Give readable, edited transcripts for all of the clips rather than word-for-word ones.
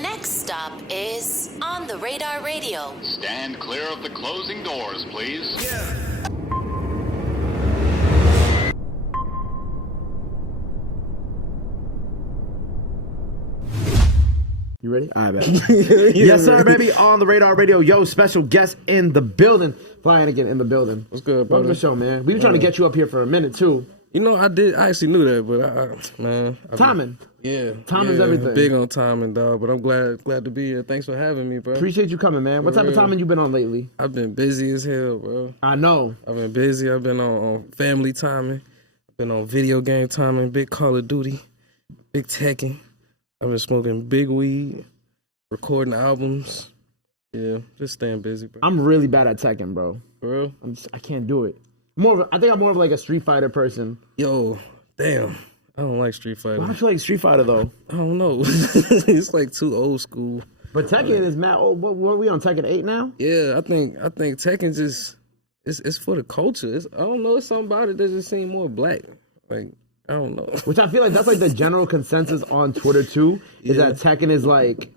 next stop is On the Radar Radio. Stand clear of the closing doors, please. Yeah. You ready? All right, baby. Yes, sir, baby. On the Radar Radio. Yo, special guest in the building. Fly Anakin in the building. What's good, brother? Welcome to the show, man. We've been trying to get you up here for a minute, too. You know, I actually knew that, but man. Timing. Yeah. Timing's everything. Big on timing, dog, but I'm glad to be here. Thanks for having me, bro. Appreciate you coming, man. What type of timing you been on lately? I've been busy as hell, bro. I know. I've been busy. I've been on family timing. I've been on video game timing, big Call of Duty, big Tekken. I've been smoking big weed, recording albums. Yeah, just staying busy, bro. I'm really bad at Tekken, bro. For real? I can't do it. I think I'm more of like a Street Fighter person. Yo, damn. I don't like Street Fighter. Why don't you like Street Fighter, though? I don't know. It's like too old school. But Tekken is mad. Oh, what are we on, Tekken 8 now? Yeah, I think Tekken just it's for the culture. I don't know, it's something about it that just seems more black. Like, I don't know. Which I feel like that's like the general consensus on Twitter too, is that Tekken is like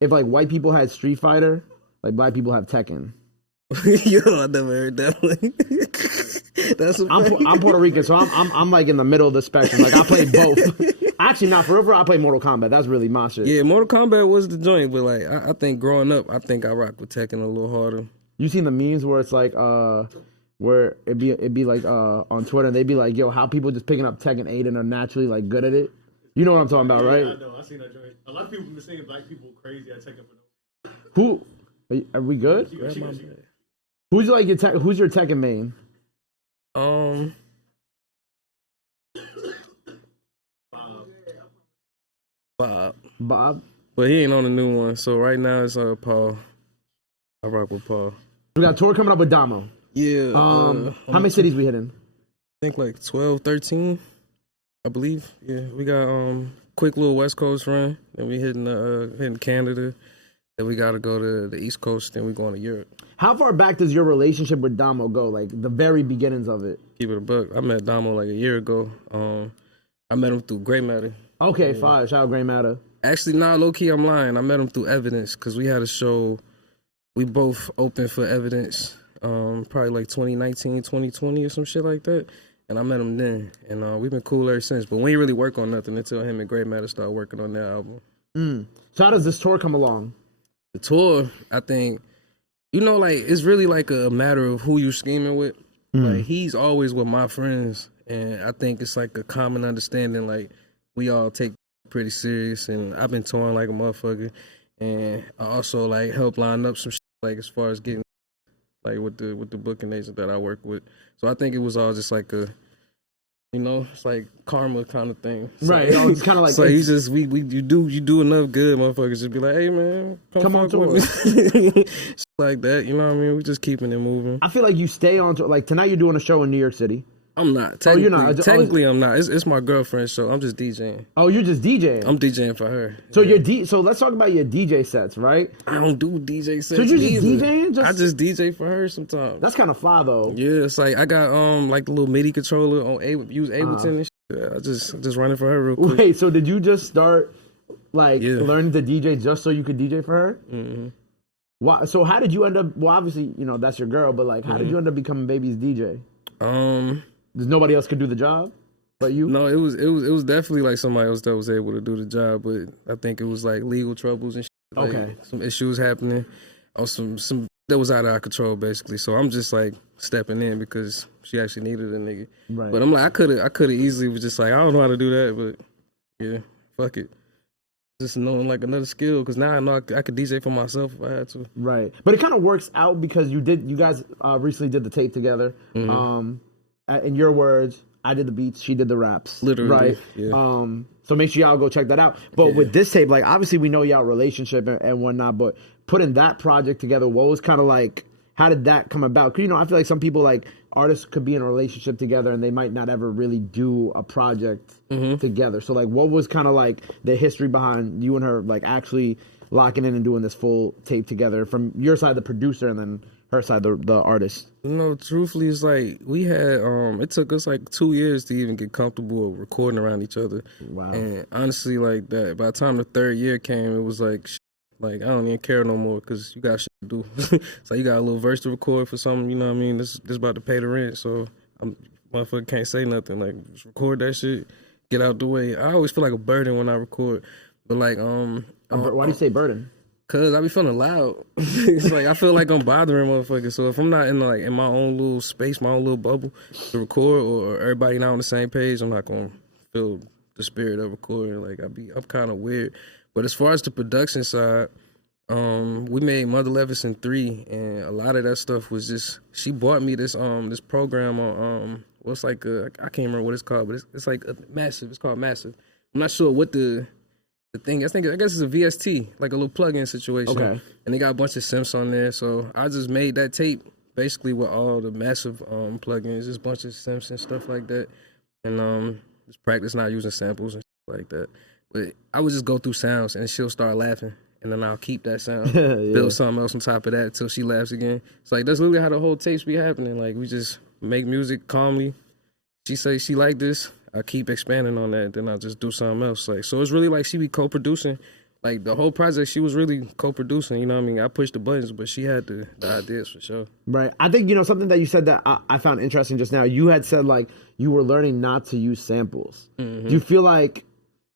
if like white people had Street Fighter, like black people have Tekken. Yo, I never heard that one. That's I'm Puerto Rican, so I'm like in the middle of the spectrum. Like I play both. Actually, not for real. I play Mortal Kombat. That's really my shit. Yeah, Mortal Kombat was the joint, but like I think growing up, I think I rock with Tekken a little harder. You seen the memes where it's like where it'd be like on Twitter and they'd be like, yo, how people just picking up Tekken 8 and are naturally like good at it. You know what I'm talking about, right? Yeah, I know. I seen that joint. A lot of people been saying black people crazy at Tekken for no. Who? Are we good? Who's like who's your Tekken main? Bob. But he ain't on the new one, so right now it's Paul. I rock with Paul. We got a tour coming up with Dammo. Yeah. How many cities we hitting? I think like 12, 13, I believe. Yeah, we got quick little West Coast run. Then we hitting Canada. Then we got to go to the East Coast. Then we going to Europe. How far back does your relationship with Dammo go? Like the very beginnings of it. Keep it a buck. I met Dammo like a year ago. I met him through Grey Matter. Okay, fine. Shout out Grey Matter. Actually, nah, low key, I'm lying. I met him through Evidence because we had a show. We both opened for Evidence. Probably like 2019, 2020 or some shit like that. And I met him then. And we've been cool ever since. But we ain't really work on nothing until him and Grey Matter started working on their album. So how does this tour come along? The tour, I think, you know, like, it's really like a matter of who you're scheming with. Like, he's always with my friends. And I think it's like a common understanding, like, we all take it pretty serious. And I've been touring like a motherfucker. And I also, like, help line up some shit, like, as far as getting, like, with the booking agent that I work with. So I think it was all just like a, you know, it's like karma kind of thing. So, right. It's kind of like. So you just you do enough good, motherfuckers just be like, hey man, come on tour. Shit like that, you know what I mean? We just keeping it moving. I feel like you stay on tour. Like tonight, you're doing a show in New York City. I'm not. You're not. Technically, I'm not. It's my girlfriend's show. I'm just DJing. Oh, you're just DJing. I'm DJing for her. So So let's talk about your DJ sets, right? I don't do DJ sets. So you're just DJing? I just DJ for her sometimes. That's kind of fly though. Yeah, it's like I got like the little MIDI controller on use Ableton and shit. Yeah, I just run it for her real quick. Wait, so did you just start like learning to DJ just so you could DJ for her? Mm-hmm. Why? So how did you end up? Well, obviously, you know that's your girl, but like, how did you end up becoming Baby's DJ? There's nobody else could do the job but you? No, it was definitely like somebody else that was able to do the job, but I think it was like legal troubles and shit. Like, okay. Some issues happening, or some that was out of our control basically. So I'm just like stepping in because she actually needed a nigga. Right. But I'm like, I could have easily was just like, I don't know how to do that, but yeah, fuck it. Just knowing like another skill, because now I know I could DJ for myself if I had to. Right. But it kind of works out because you guys recently did the tape together. In your words, I did the beats, she did the raps. Literally. Right. Yeah. So make sure y'all go check that out. But with this tape, like obviously we know y'all relationship and whatnot, but putting that project together, what was kind of like, how did that come about? Because, you know, I feel like some people, like artists could be in a relationship together and they might not ever really do a project together. So like what was kind of like the history behind you and her like actually locking in and doing this full tape together from your side, the producer, and then her side, the artist? You know, truthfully, it's like we had. It took us like 2 years to even get comfortable recording around each other. Wow. And honestly, like that, by the time the 3rd year came, it was like, like I don't even care no more because you got shit to do. So you got a little verse to record for something. You know what I mean? This about to pay the rent, so motherfucker can't say nothing. Like just record that shit, get out the way. I always feel like a burden when I record, but like Why do you say burden? Cause I be feeling loud. It's like I feel like I'm bothering motherfuckers. So if I'm not in my own little space, my own little bubble to record, or everybody not on the same page, I'm not gonna feel the spirit of recording. Like I'm kind of weird. But as far as the production side, we made Mother Levison 3, and a lot of that stuff was just she bought me this this program on what's like I can't remember what it's called, but it's like a Massive. It's called Massive. I'm not sure what the thing, I guess it's a VST, like a little plug-in situation. Okay. And they got a bunch of synths on there, so I just made that tape basically with all the Massive plugins, just a bunch of synths and stuff like that, and just practice not using samples and stuff like that. But I would just go through sounds and she'll start laughing, and then I'll keep that sound, build something else on top of that until she laughs again. It's like that's literally how the whole tapes be happening. Like we just make music calmly. She say she like this, I keep expanding on that, then I'll just do something else. Like, so it's really like she be co-producing. Like the whole project, she was really co-producing. You know what I mean? I pushed the buttons, but she had the ideas for sure. Right. I think something that you said that I found interesting just now. You had said like you were learning not to use samples. Mm-hmm. Do you feel like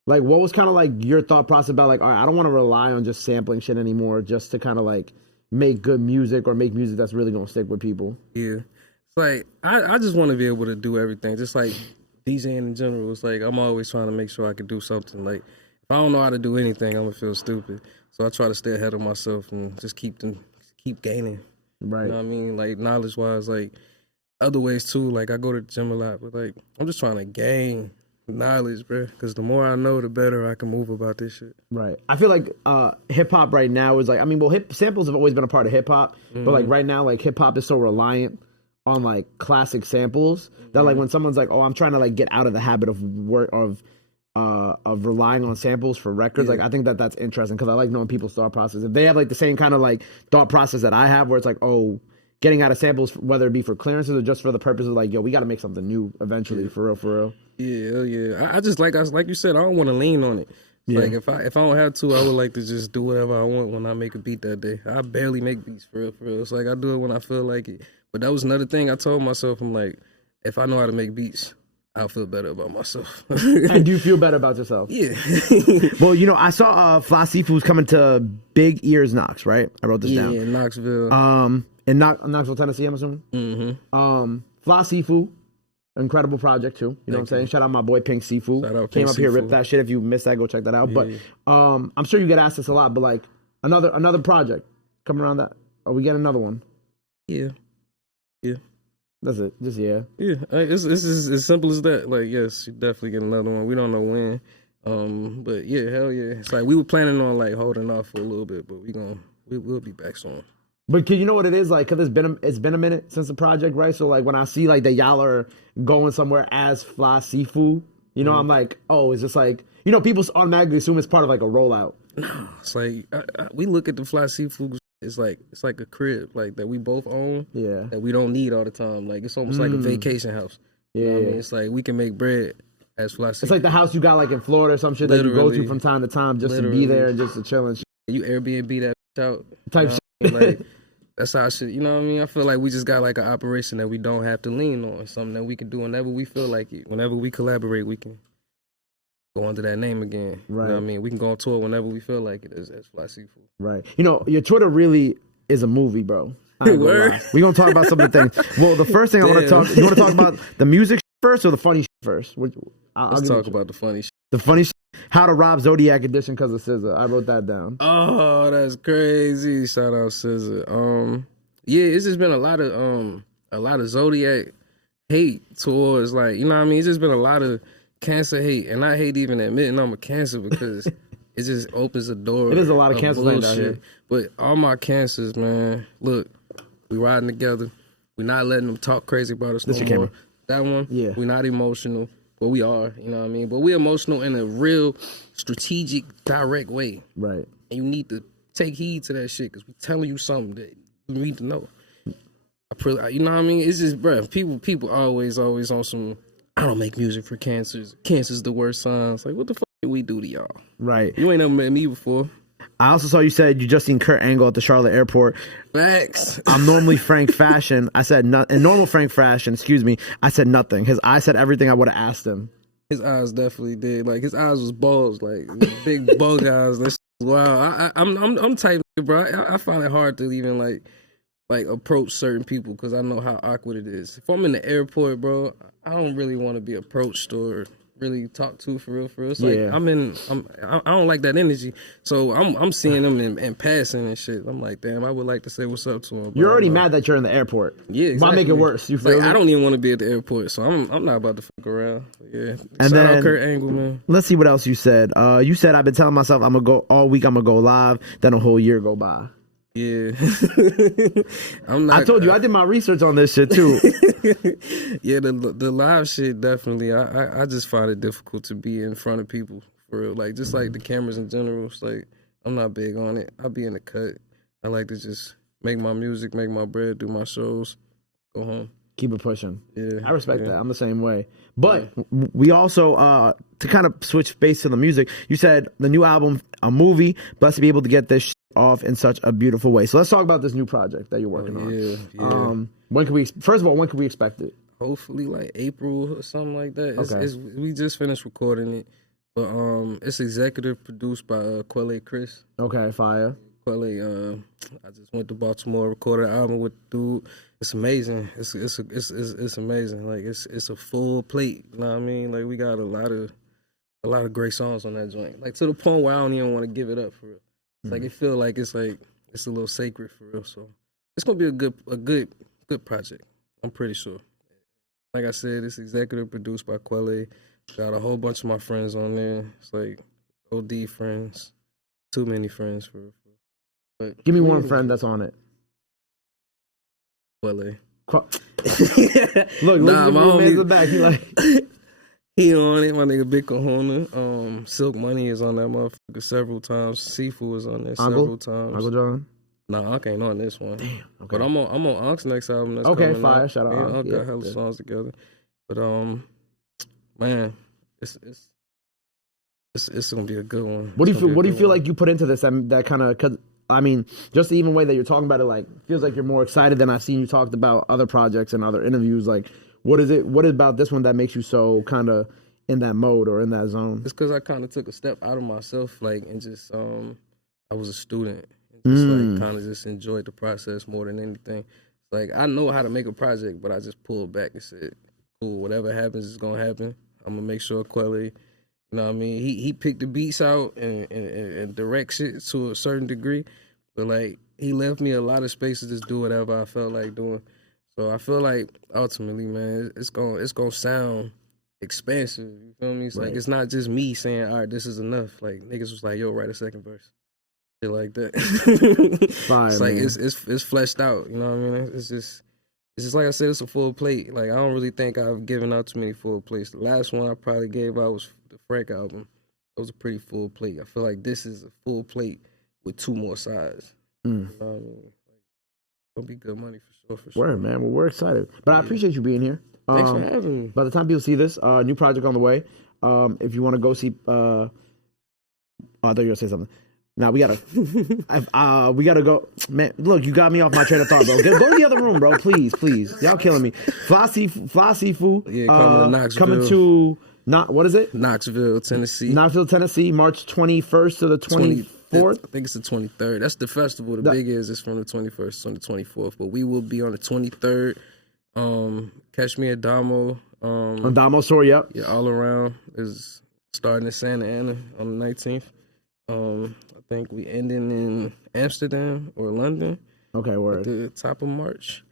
what was kind of like your thought process about like, all right, I don't want to rely on just sampling shit anymore, just to kind of like make good music or make music that's really gonna stick with people? Yeah. It's like I just want to be able to do everything, just like DJing in general. It's like I'm always trying to make sure I can do something. Like if I don't know how to do anything, I'm gonna feel stupid. So I try to stay ahead of myself and just keep gaining. Right. You know what I mean? Like knowledge wise, like other ways too. Like I go to the gym a lot, but like I'm just trying to gain knowledge, bro. Because the more I know, the better I can move about this shit. Right. I feel like hip hop right now is like, I mean, well, samples have always been a part of hip hop, but like right now, like hip hop is so reliant on like classic samples that like when someone's like, oh, I'm trying to like get out of the habit of relying on samples for records, like I think that's interesting because I like knowing people's thought process. If they have like the same kind of like thought process that I have, where it's like, oh, getting out of samples, whether it be for clearances or just for the purpose of like, yo, we got to make something new eventually, for real. Yeah. I just like you said, I don't want to lean on it. Like if I don't have to, I would like to just do whatever I want when I make a beat that day. I barely make beats for real. It's like I do it when I feel like it. But that was another thing I told myself. I'm like, if I know how to make beats, I'll feel better about myself. And do you feel better about yourself? Yeah. Well, I saw Fly Seafood's coming to Big Ears Knox, right? I wrote this down. Yeah, in Knoxville. In Knoxville, Tennessee, I'm assuming. Mm-hmm. Fly Seafood, incredible project too. You know what I'm saying? Shout out my boy Pink Seafood. Shout out Came Pink up here, Seafood. ripped that shit. If you missed that, go check that out. Yeah. But I'm sure you get asked this a lot. But like another project coming around that. Are we getting another one? Yeah. That's it. Just yeah. Yeah. It's as simple as that. Like, yes, you definitely get another one. We don't know when. But yeah, hell yeah. It's like we were planning on like holding off for a little bit, but we'll be back soon. But you know what it is like? Cause it's been a minute since the project, right? So like when I see like that y'all are going somewhere as Fly Seafood, I'm like, oh, is this like people automatically assume it's part of like a rollout. No, it's like we look at the Fly Seafood. It's like a crib like that we both own. Yeah. That we don't need all the time. Like it's almost like a vacation house. Yeah. You know what I mean? It's like we can make bread as Fly Seafood. It's like the house you got like in Florida or some shit that you go to from time to time just to be there and just to chill and shit. You Airbnb that out Type shit. Like that's how shit. You know what I mean? I feel like we just got like an operation that we don't have to lean on. Something that we can do whenever we feel like it. Whenever we collaborate, we can go under that name again. Right. You know what I mean? We can go on tour whenever we feel like it as Fly Seafood. Right. Your Twitter really is a movie, bro. We're gonna talk about some of the things. Well, the first thing I want to talk. You want to talk about the music first or the funny first? Let's talk about the funny shit. The funny shit. How to rob Zodiac edition because of SZA. I wrote that down. Oh, that's crazy! Shout out SZA. Yeah, it's just been a lot of Zodiac hate towards like what I mean. It's just been a lot of cancer hate, and I hate even admitting I'm a cancer because it just opens a door. It is a lot of cancer out here. But all my cancers, man, look, we riding together. We're not letting them talk crazy about us no more. That one, yeah. We're not emotional, but we are, you know what I mean? But we're emotional in a real strategic, direct way. Right. And you need to take heed to that shit because we're telling you something that you need to know. You know what I mean? It's just, bro. People always on some. I don't make music for cancers. Cancer's the worst sign. It's like, what the fuck did we do to y'all? Right. You ain't never met me before. I also saw you said you just seen Kurt Angle at the Charlotte airport. Facts. I'm normally Frank Fashion. I said in normal Frank Fashion, excuse me. I said nothing. His eyes said everything I would have asked him. His eyes definitely did. Like his eyes was bulged, like big bug eyes. That's wow. I'm type bro. I find it hard to even like approach certain people because I know how awkward it is. If I'm in the airport, bro, I don't really want to be approached or really talk to for real. It's like I don't like that energy. So I'm seeing them and passing and shit. I'm like, damn, I would like to say what's up to them. You're already mad that you're in the airport. Yeah, exactly. Why make it worse? You feel like, me? I don't even want to be at the airport, so I'm not about to fuck around. Yeah. And Shout then out Kurt Angle, man. Let's see what else you said. You said I've been telling myself I'm gonna go all week. I'm gonna go live. Then a whole year go by. Yeah. I told you I did my research on this shit too. Yeah, the live shit definitely. I just find it difficult to be in front of people for real. Like just like the cameras in general. It's like I'm not big on it. I'll be in the cut. I like to just make my music, make my bread, do my shows, go home. Keep it pushing. Yeah, I respect that. I'm the same way. But we also, to kind of switch base to the music, you said the new album, a movie, blessed to be able to get this shit off in such a beautiful way. So let's talk about this new project that you're working on. Yeah. When can we, first of all, when can we expect it? Hopefully like April or something like that. Okay. We just finished recording it. But it's executive produced by Quelle Chris. Okay, fire. Quelle, I just went to Baltimore, recorded an album with the dude. It's amazing. It's amazing. Like it's a full plate. You know what I mean? Like we got a lot of great songs on that joint. Like to the point where I don't even want to give it up for real. It's like it feel like it's a little sacred for real. So it's gonna be a good project. I'm pretty sure. Like I said, it's executive produced by Quelle. Got a whole bunch of my friends on there. It's like OD friends. Too many friends for real. But Give me one friend that's on it. Quelle. Look, nah, my man's in homie, the back. He like he on it. My nigga Big Kahuna. Silk Money is on that motherfucker several times. Seafood is on there several times. Uncle John. Nah, Unc ain't on this one. Damn. Okay. But I'm on Unc's next album. That's okay, coming fire. out. Shout out. Yeah, Unc Yeah, got hella songs together. But man, it's gonna be a good one. What do you feel? What do you feel like you put into this? That kind of, cause I mean, just the even way that you're talking about it, like feels like you're more excited than I've seen you talked about other projects and other interviews. Like, what is it? What is about this one that makes you so kind of in that mode or in that zone? It's because I kind of took a step out of myself, like, and just I was a student, and just like kind of just enjoyed the process more than anything. Like I know how to make a project, but I just pulled back and said, "Cool, whatever happens is gonna happen. I'm gonna make sure Quelle." You know what I mean? He picked the beats out and directs it to a certain degree. But, like, he left me a lot of space to just do whatever I felt like doing. So I feel like, ultimately, man, it's gonna sound expansive. You feel me? It's like, it's not just me saying, all right, this is enough. Like, niggas was like, yo, write a second verse. Shit like that. Fine, it's like, man. it's fleshed out. You know what I mean? It's just like I said, it's a full plate. Like, I don't really think I've given out too many full plates. The last one I probably gave out was the Frank album. It was a pretty full plate. I feel like this is a full plate with 2 more sides. You know what I mean? Like, it'll be good money for sure. Word, man. Well, we're excited. But I appreciate you being here. Thanks for having me. By the time people see this, new project on the way. If you want to go see, oh, I thought you were gonna say something. Now we gotta go. Man, look, you got me off my train of thought, bro. Go to the other room, bro. Please. Y'all killing me. Fly Seafood. Yeah, coming to Knoxville. Coming to what is it? Knoxville, Tennessee. Knoxville, Tennessee, March 21st to the 24th. I think it's the 23rd. That's the festival. The big is from the 21st to the 24th. But we will be on the 23rd. Catch me at Dammo. On Dammo store, yep. Yeah, all around is starting in Santa Ana on the 19th. I think we ending in Amsterdam or London. Okay, word. At the top of March.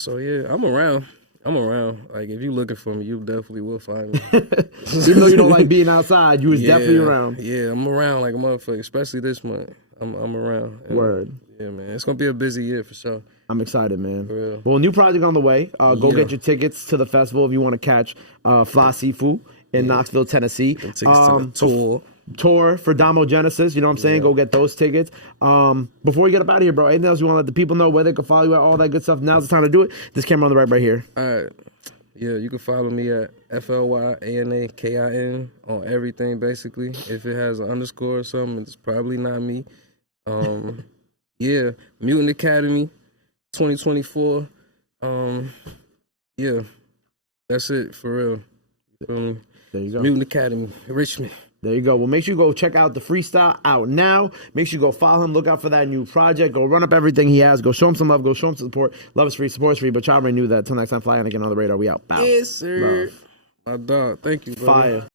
So yeah, I'm around. Like if you looking for me, you definitely will find me. Even though you don't like being outside, you was definitely around. Yeah, I'm around like a motherfucker, especially this month. I'm around. And word. Yeah, man. It's gonna be a busy year for sure. I'm excited, man. For real. Well, new project on the way. Go get your tickets to the festival if you want to catch Fly Seafood in Knoxville, Tennessee. Tickets to the tour. tour for Dammo Genesis. You know what I'm saying? Go get those tickets. Before we get up out of here, bro, anything else you want to let the people know where they can follow you at, all that good stuff? Now's the time to do it. This camera on the right here. All right. Yeah, you can follow me at FLYANAKIN on everything, basically. If it has an underscore or something, it's probably not me. Yeah, Mutant Academy 2024. Yeah, that's it, for real. There you go. Mutant Academy, Richmond. There you go. Well, make sure you go check out the freestyle out now. Make sure you go follow him. Look out for that new project. Go run up everything he has. Go show him some love. Go show him some support. Love is free. Support is free. But y'all already knew that. Till next time, fly Anakin on the radar. We out. Bow. Yes, sir. Love. My dog. Thank you, brother. Fire.